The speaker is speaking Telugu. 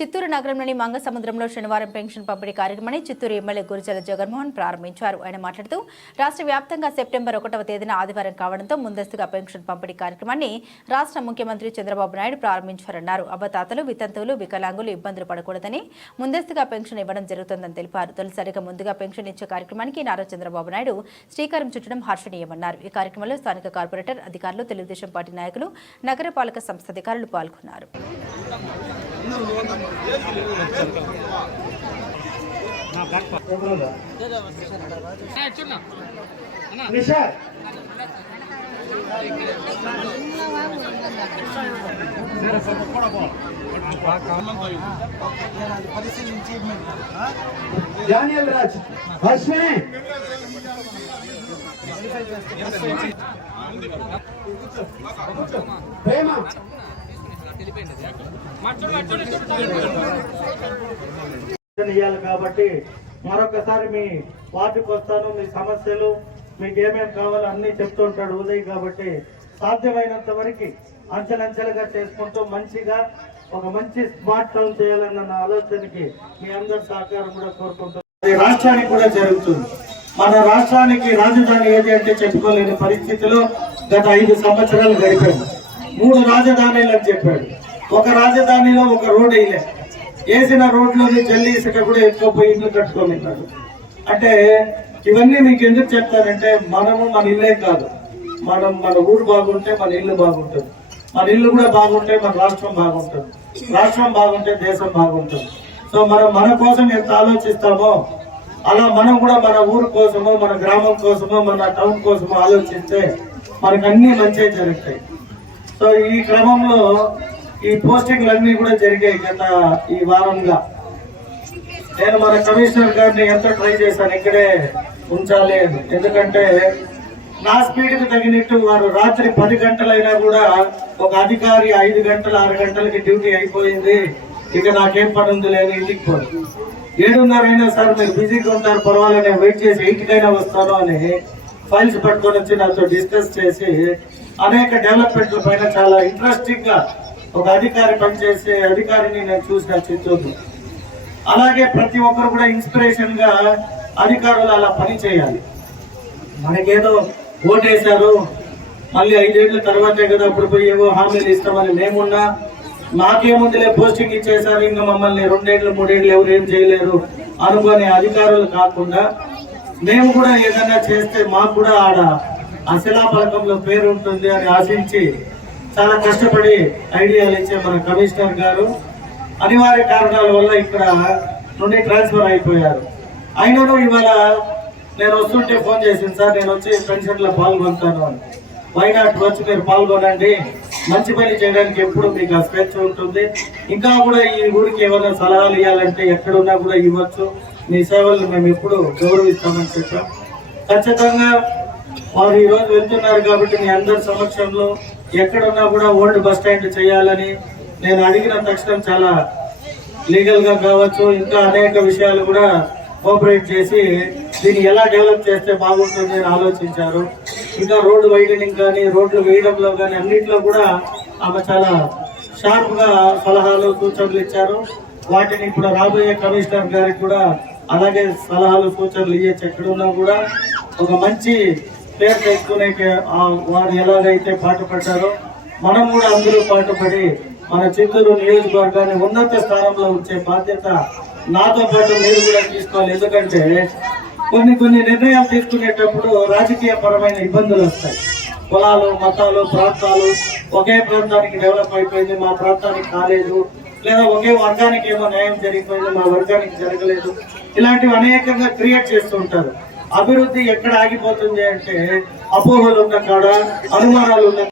చిత్తూరు నగరంలోని మంగసముద్రంలో శనివారం పెన్షన్ పంపిణీ కార్యక్రమాన్ని చిత్తూరు ఎమ్మెల్యే గురిజల జగన్మోహన్ ప్రారంభించారు. ఆయన మాట్లాడుతూ రాష్ట్ర వ్యాప్తంగా సెప్టెంబర్ ఒకటవ తేదీన ఆదివారం కావడంతో ముందస్తుగా పెన్షన్ పంపిణీ కార్యక్రమాన్ని రాష్ట్ర ముఖ్యమంత్రి చంద్రబాబు నాయుడు ప్రారంభించారన్నారు. అవ్వతాతలు వితంతువులు వికలాంగులు ఇబ్బందులు పడకూడదని ముందస్తుగా పెన్షన్ ఇవ్వడం జరుగుతుందని తెలిపారు. తొలిసారిగా ముందుగా పెన్షన్ ఇచ్చే కార్యక్రమానికి నారా చంద్రబాబు నాయుడు శ్రీకారం చుట్టడం హర్షణీయమన్నారు. ఈ కార్యక్రమంలో స్థానిక కార్పొరేటర్ అధికారులు తెలుగుదేశం పార్టీ నాయకులు నగరపాలక సంస్థ అధికారులు పాల్గొన్నారు. నిషా డానియల్ రాజ్ అశ్విని ప్రేమ ఇవ్వాలి కాబట్టి మరొకసారి మీ వార్డుకి వస్తాను మీ సమస్యలు మీకు ఏమేమి కావాలో అన్ని చెప్తూ ఉంటాడు ఉదయ్ కాబట్టి సాధ్యమైనంత వరకు అంచెలంచెలుగా చేసుకుంటూ మంచిగా ఒక మంచి స్మార్ట్ టౌన్ చేయాలన్న నా ఆలోచనకి మీ అందరి సహకారం కూడా కోరుకుంటున్నాను. రాష్ట్రానికి కూడా జరుగుతుంది. మన రాష్ట్రానికి రాజధాని ఏది అంటే చెప్పుకోలేని పరిస్థితిలో గత ఐదు సంవత్సరాలు గడిపాడు మూడు రాజధానులు అని చెప్పాడు. ఒక రాజధానిలో ఒక రోడ్ వేయలే. వేసిన రోడ్లోని జల్లి ఇసుక కూడా ఎత్తుకుపోయి ఇల్లు కట్టుకోమన్నాడు అంటే ఇవన్నీ మీకు ఎందుకు చెప్తానంటే మనము మన ఇల్లే కాదు. మనం మన ఊరు బాగుంటే మన ఇల్లు బాగుంటుంది. మన ఇల్లు కూడా బాగుంటే మన రాష్ట్రం బాగుంటుంది. రాష్ట్రం బాగుంటే దేశం బాగుంటుంది. సో మనం మన కోసం ఎంత ఆలోచిస్తామో అలా మనం కూడా మన ఊరు కోసమో మన గ్రామం కోసమో మన టౌన్ కోసమో ఆలోచిస్తే మనకు అన్ని మంచి జరుగుతాయి. సో ఈ క్రమంలో ఈ పోస్టింగ్ అన్ని కూడా జరిగాయి గత ఈ వారంగా. నేను మన కమిషనర్ గారిని ఎంత ట్రై చేశాను ఇక్కడే ఉంచాలి ఎందుకంటే నా స్పీడ్కి తగినట్టు వారు రాత్రి పది గంటలైనా కూడా ఒక అధికారి ఐదు గంటల ఆరు గంటలకి డ్యూటీ అయిపోయింది. ఇక నాకేం పని ఉంది లేదు ఇంటికి పోదు ఏడున్నర అయినా సార్ మీరు బిజీగా ఉంటారు పర్వాలేదు నేను వెయిట్ చేసి ఇంటికైనా వస్తాను అని ఫైల్స్ పట్టుకొని వచ్చి నాతో డిస్కస్ చేసి అనేక డెవలప్మెంట్ల పైన చాలా ఇంట్రెస్టింగ్గా ఒక అధికారి పనిచేసే అధికారిని నేను చూసిన చిత్తూరు అలాగే ప్రతి ఒక్కరు కూడా ఇన్స్పిరేషన్గా అధికారులు అలా పని చేయాలి. మనకేదో ఓటేశారు మళ్ళీ ఐదేళ్ళ తర్వాతే కదా అప్పుడు పోయి ఏవో హామీలు ఇస్తామని మేమున్నా మాకేముందులే పోస్టింగ్ ఇచ్చేసారు ఇంకా మమ్మల్ని రెండేళ్ళు మూడేళ్ళు ఎవరు ఏం చేయలేరు అనుకునే అధికారులు కాకుండా మేము కూడా ఏదైనా చేస్తే మాకు కూడా ఆడ ఆ శిలాఫలకంలో పేరు ఉంటుంది అని ఆశించి చాలా కష్టపడి ఐడియాలు ఇచ్చే మన కమిషనర్ గారు. అనివార్య కారణాల వల్ల ఇక్కడ నుండి ట్రాన్స్ఫర్ అయిపోయారు. అయినను ఇవాళ నేను వస్తుంటే ఫోన్ చేసింది సార్ నేను వచ్చి పెన్షన్లో పాల్గొంటాను. అని వైనాట్ వచ్చి మీరు పాల్గొనండి. మంచి పని చేయడానికి ఎప్పుడు మీకు ఆ స్వేచ్ఛ ఉంటుంది. ఇంకా కూడా ఈ ఊరికి ఏమైనా సలహాలు ఇవ్వాలంటే ఎక్కడున్నా కూడా ఇవ్వచ్చు. మీ సేవలను మేము ఎప్పుడు గౌరవిస్తామని చెప్పాం. ఖచ్చితంగా వారు ఈరోజు వెళ్తున్నారు కాబట్టి మీ అందరి సమక్షంలో ఎక్కడున్నా కూడా ఓల్డ్ బస్ స్టాండ్ చేయాలని నేను అడిగిన తక్షణం చాలా లీగల్గా కావచ్చు ఇంకా అనేక విషయాలు కూడా కోఆపరేట్ చేసి దీన్ని ఎలా డెవలప్ చేస్తే బాగుంటుంది అని ఆలోచించారు. ఇంకా రోడ్డు వైడనింగ్ కానీ రోడ్లు వేయడంలో కానీ అన్నింటిలో కూడా ఆమె చాలా షార్ప్గా సలహాలు సూచనలు ఇచ్చారు. వాటిని ఇప్పుడు రాబోయే కమిషనర్ గారికి కూడా అలాగే సలహాలు సూచనలు ఇవ్వచ్చు ఎక్కడున్నా కూడా. ఒక మంచి పేరు చేసుకునే వారు ఎలాగైతే పాటుపడ్డారో మనం కూడా అందరూ పాటుపడి మన చిత్తూరు నియోజకవర్గాన్ని ఉన్నత స్థానంలో ఉంచే బాధ్యత నాతో పాటు మీరు కూడా తీసుకోవాలి. ఎందుకంటే కొన్ని కొన్ని నిర్ణయాలు తీసుకునేటప్పుడు రాజకీయ పరమైన ఇబ్బందులు వస్తాయి. కులాలు మతాలు ప్రాంతాలు ఒకే ప్రాంతానికి డెవలప్ అయిపోయింది మా ప్రాంతానికి కాలేదు లేదా ఒకే వర్గానికి ఏమో న్యాయం జరిగిపోయింది మా వర్గానికి జరగలేదు. ఇలాంటివి అనేకంగా క్రియేట్ చేస్తూ ఉంటారు. అభివృద్ధి ఎక్కడ ఆగిపోతుంది అంటే అపోహలు ఉన్న కాడ అనుమానాలు ఉన్న